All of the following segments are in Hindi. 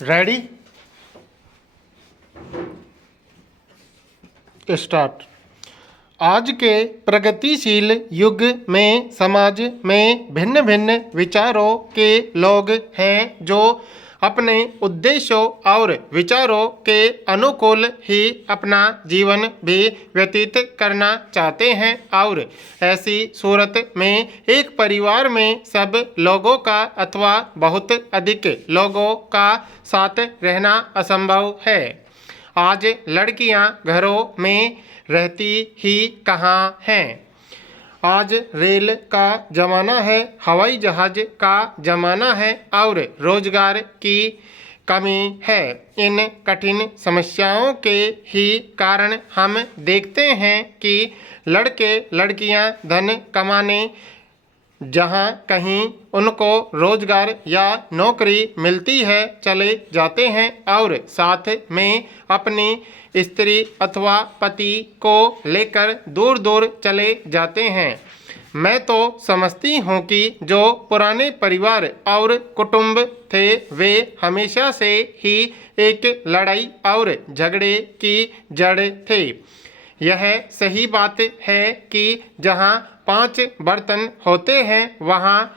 Ready start. आज के प्रगतिशील युग में समाज में भिन्न भिन्न विचारों के लोग हैं जो अपने उद्देश्यों और विचारों के अनुकूल ही अपना जीवन भी व्यतीत करना चाहते हैं और ऐसी सूरत में एक परिवार में सब लोगों का अथवा बहुत अधिक लोगों का साथ रहना असंभव है। आज लड़कियां घरों में रहती ही कहाँ हैं। आज रेल का ज़माना है, हवाई जहाज का ज़माना है और रोजगार की कमी है। इन कठिन समस्याओं के ही कारण हम देखते हैं कि लड़के लड़कियां धन कमाने जहाँ कहीं उनको रोजगार या नौकरी मिलती है चले जाते हैं और साथ में अपनी स्त्री अथवा पति को लेकर दूर दूर चले जाते हैं। मैं तो समझती हूँ कि जो पुराने परिवार और कुटुंब थे वे हमेशा से ही एक लड़ाई और झगड़े की जड़ थे। यह सही बात है कि जहाँ 5 बर्तन होते हैं वहाँ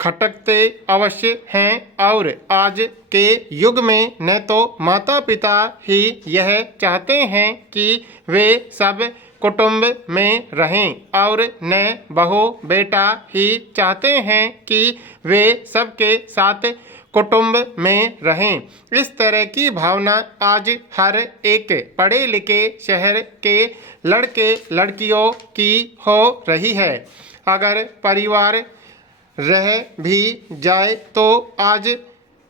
खटकते अवश्य हैं और आज के युग में न तो माता पिता ही यह चाहते हैं कि वे सब कुटुंब में रहें और न बहू बेटा ही चाहते हैं कि वे सबके साथ कुटुंब में रहें। इस तरह की भावना आज हर एक पढ़े लिखे शहर के लड़के लड़कियों की हो रही है। अगर परिवार रह भी जाए तो आज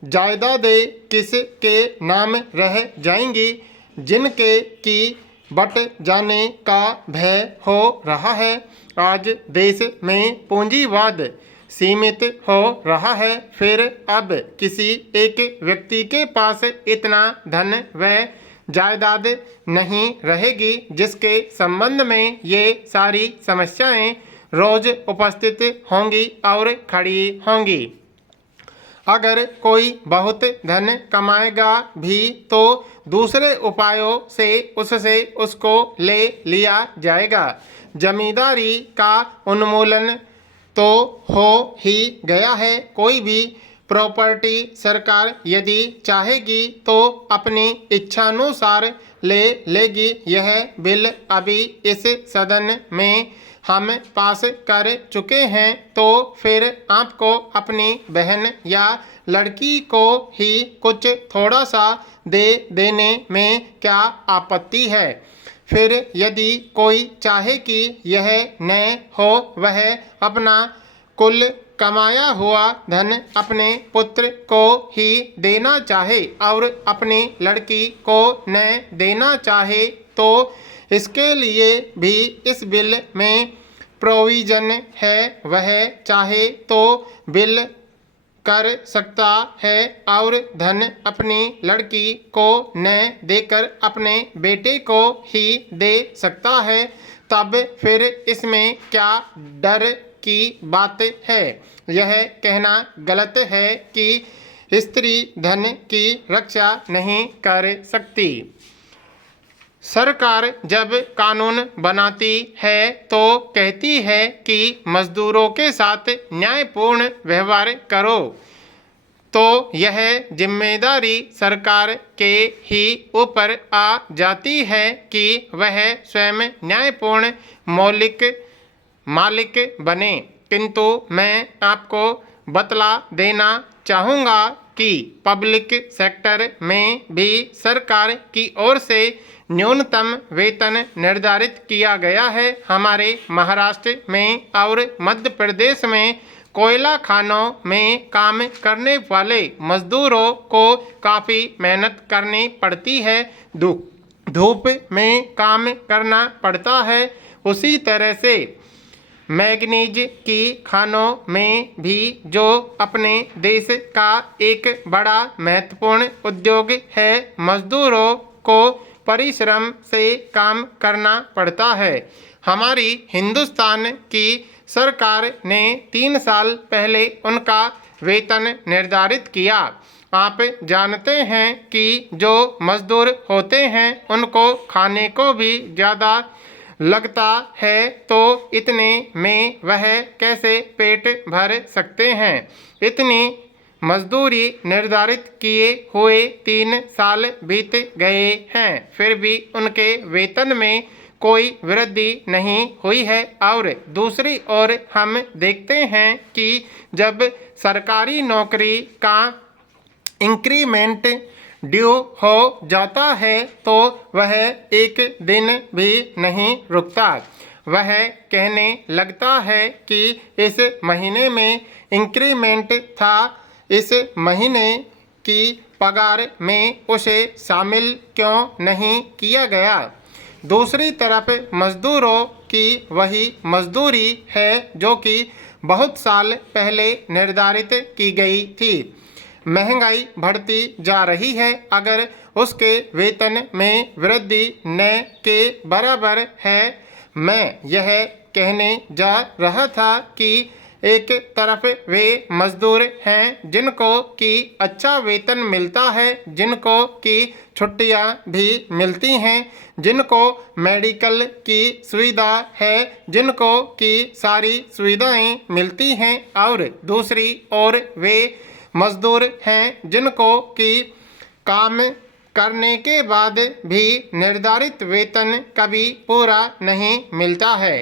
जायदादें किस के नाम रह जाएंगी, जिनके की बट जाने का भय हो रहा है। आज देश में पूंजीवाद सीमित हो रहा है, फिर अब किसी एक व्यक्ति के पास इतना धन व जायदाद नहीं रहेगी जिसके संबंध में ये सारी समस्याएं रोज उपस्थित होंगी और खड़ी होंगी। अगर कोई बहुत धन कमाएगा भी तो दूसरे उपायों से उससे उसको ले लिया जाएगा। जमींदारी का उन्मूलन तो हो ही गया है। कोई भी प्रॉपर्टी सरकार यदि चाहेगी तो अपनी इच्छानुसार ले लेगी। यह बिल अभी इस सदन में हम पास कर चुके हैं, तो फिर आपको अपनी बहन या लड़की को ही कुछ थोड़ा सा दे देने में क्या आपत्ति है। फिर यदि कोई चाहे कि यह न हो, वह अपना कुल कमाया हुआ धन अपने पुत्र को ही देना चाहे और अपनी लड़की को न देना चाहे तो इसके लिए भी इस बिल में प्रोविज़न है। वह चाहे तो बिल कर सकता है और धन अपनी लड़की को न देकर अपने बेटे को ही दे सकता है। तब फिर इसमें क्या डर की बात है। यह कहना गलत है कि स्त्री धन की रक्षा नहीं कर सकती। सरकार जब कानून बनाती है तो कहती है कि मजदूरों के साथ न्यायपूर्ण व्यवहार करो, तो यह जिम्मेदारी सरकार के ही ऊपर आ जाती है कि वह स्वयं न्यायपूर्ण मालिक बने। किंतु मैं आपको बतला देना चाहूँगा कि पब्लिक सेक्टर में भी सरकार की ओर से न्यूनतम वेतन निर्धारित किया गया है। हमारे महाराष्ट्र में और मध्य प्रदेश में कोयला खानों में काम करने वाले मजदूरों को काफ़ी मेहनत करनी पड़ती है, धूप में काम करना पड़ता है। उसी तरह से मैग्नीज की खानों में भी, जो अपने देश का एक बड़ा महत्वपूर्ण उद्योग है, मजदूरों को परिश्रम से काम करना पड़ता है। हमारी हिंदुस्तान की सरकार ने 3 साल पहले उनका वेतन निर्धारित किया। आप जानते हैं कि जो मजदूर होते हैं उनको खाने को भी ज़्यादा लगता है, तो इतने में वह कैसे पेट भर सकते हैं। इतनी मजदूरी निर्धारित किए हुए 3 साल बीत गए हैं, फिर भी उनके वेतन में कोई वृद्धि नहीं हुई है। और दूसरी ओर हम देखते हैं कि जब सरकारी नौकरी का इंक्रीमेंट ड्यू हो जाता है तो वह एक दिन भी नहीं रुकता। वह कहने लगता है कि इस महीने में इंक्रीमेंट था, इस महीने की पगार में उसे शामिल क्यों नहीं किया गया। दूसरी तरफ मजदूरों की वही मजदूरी है जो कि बहुत साल पहले निर्धारित की गई थी। महंगाई बढ़ती जा रही है, अगर उसके वेतन में वृद्धि न के बराबर है। मैं यह कहने जा रहा था कि एक तरफ वे मजदूर हैं जिनको कि अच्छा वेतन मिलता है, जिनको कि छुट्टियां भी मिलती हैं, जिनको मेडिकल की सुविधा है, जिनको कि सारी सुविधाएं मिलती हैं। और दूसरी ओर वे मजदूर हैं जिनको कि काम करने के बाद भी निर्धारित वेतन कभी पूरा नहीं मिलता है।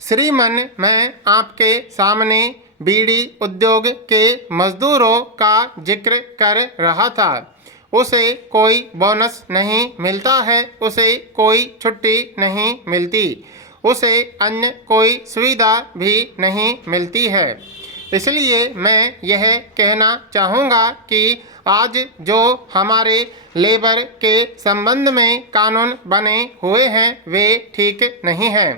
श्रीमान, मैं आपके सामने बीड़ी उद्योग के मजदूरों का जिक्र कर रहा था। उसे कोई बोनस नहीं मिलता है, उसे कोई छुट्टी नहीं मिलती, उसे अन्य कोई सुविधा भी नहीं मिलती है। इसलिए मैं यह कहना चाहूँगा कि आज जो हमारे लेबर के संबंध में कानून बने हुए हैं वे ठीक नहीं हैं।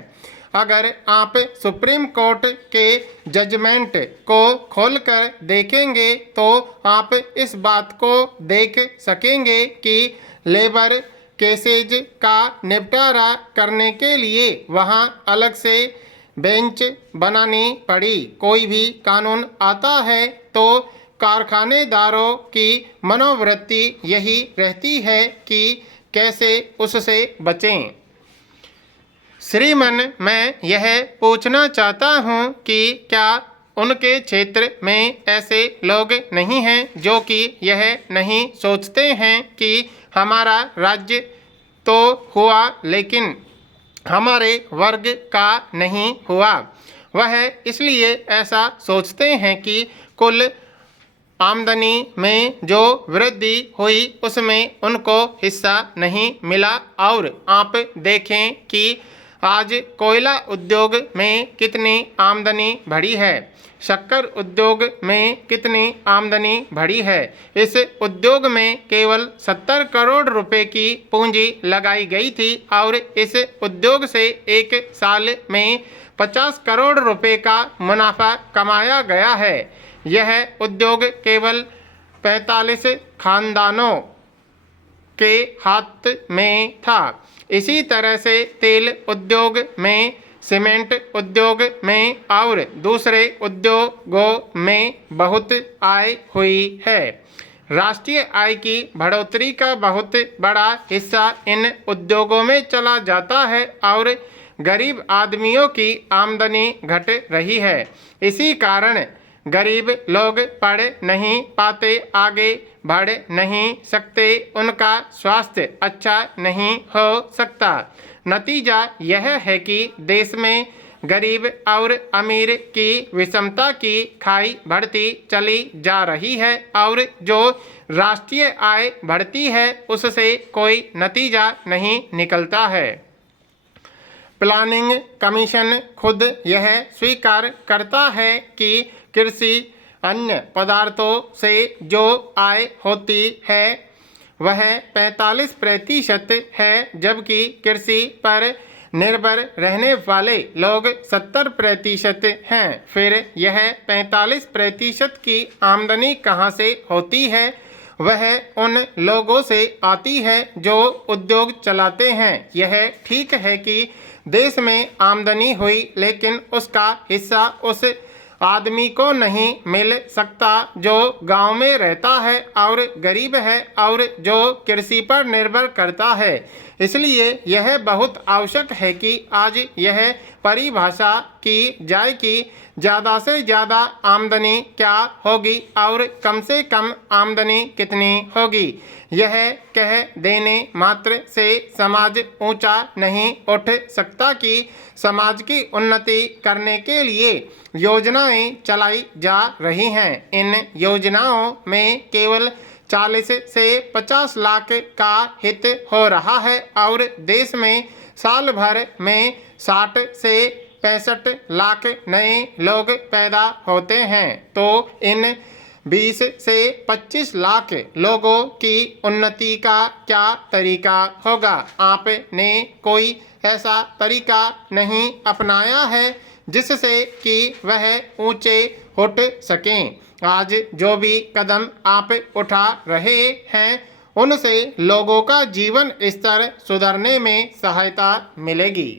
अगर आप सुप्रीम कोर्ट के जजमेंट को खोलकर देखेंगे तो आप इस बात को देख सकेंगे कि लेबर केसेज का निपटारा करने के लिए वहाँ अलग से बेंच बनानी पड़ी। कोई भी कानून आता है तो कारखानेदारों की मनोवृत्ति यही रहती है कि कैसे उससे बचें। श्रीमान, मैं यह पूछना चाहता हूँ कि क्या उनके क्षेत्र में ऐसे लोग नहीं हैं जो कि यह नहीं सोचते हैं कि हमारा राज्य तो हुआ लेकिन हमारे वर्ग का नहीं हुआ। वह इसलिए ऐसा सोचते हैं कि कुल आमदनी में जो वृद्धि हुई उसमें उनको हिस्सा नहीं मिला। और आप देखें कि आज कोयला उद्योग में कितनी आमदनी बढ़ी है, शक्कर उद्योग में कितनी आमदनी बढ़ी है। इस उद्योग में केवल 70 करोड़ रुपए की पूंजी लगाई गई थी और इस उद्योग से एक साल में 50 करोड़ रुपए का मुनाफा कमाया गया है। यह उद्योग केवल 45 खानदानों के हाथ में था। इसी तरह से तेल उद्योग में, सीमेंट उद्योग में और दूसरे उद्योगों में बहुत आय हुई है। राष्ट्रीय आय की बढ़ोतरी का बहुत बड़ा हिस्सा इन उद्योगों में चला जाता है और गरीब आदमियों की आमदनी घट रही है। इसी कारण गरीब लोग पढ़ नहीं पाते, आगे बढ़ नहीं सकते, उनका स्वास्थ्य अच्छा नहीं हो सकता। नतीजा यह है कि देश में गरीब और अमीर की विषमता की खाई बढ़ती चली जा रही है और जो राष्ट्रीय आय बढ़ती है उससे कोई नतीजा नहीं निकलता है। प्लानिंग कमीशन खुद यह स्वीकार करता है कि कृषि अन्य पदार्थों से जो आय होती है वह 45% है, जबकि कृषि पर निर्भर रहने वाले लोग 70% हैं। फिर यह 45% की आमदनी कहाँ से होती है? वह उन लोगों से आती है जो उद्योग चलाते हैं। यह ठीक है कि देश में आमदनी हुई लेकिन उसका हिस्सा उस आदमी को नहीं मिल सकता जो गांव में रहता है और गरीब है और जो कृषि पर निर्भर करता है। इसलिए यह बहुत आवश्यक है कि आज यह परिभाषा की जाए कि ज़्यादा से ज़्यादा आमदनी क्या होगी और कम से कम आमदनी कितनी होगी। यह कह देने मात्र से समाज ऊंचा नहीं उठ सकता कि समाज की उन्नति करने के लिए योजनाएं चलाई जा रही हैं। इन योजनाओं में केवल 40 से 50 लाख का हित हो रहा है और देश में साल भर में 60 से 65 लाख नए लोग पैदा होते हैं। तो इन 20 से 25 लाख लोगों की उन्नति का क्या तरीका होगा? आपने कोई ऐसा तरीका नहीं अपनाया है जिससे कि वह ऊंचे उठ सकें। आज जो भी कदम आप उठा रहे हैं उनसे लोगों का जीवन स्तर सुधरने में सहायता मिलेगी।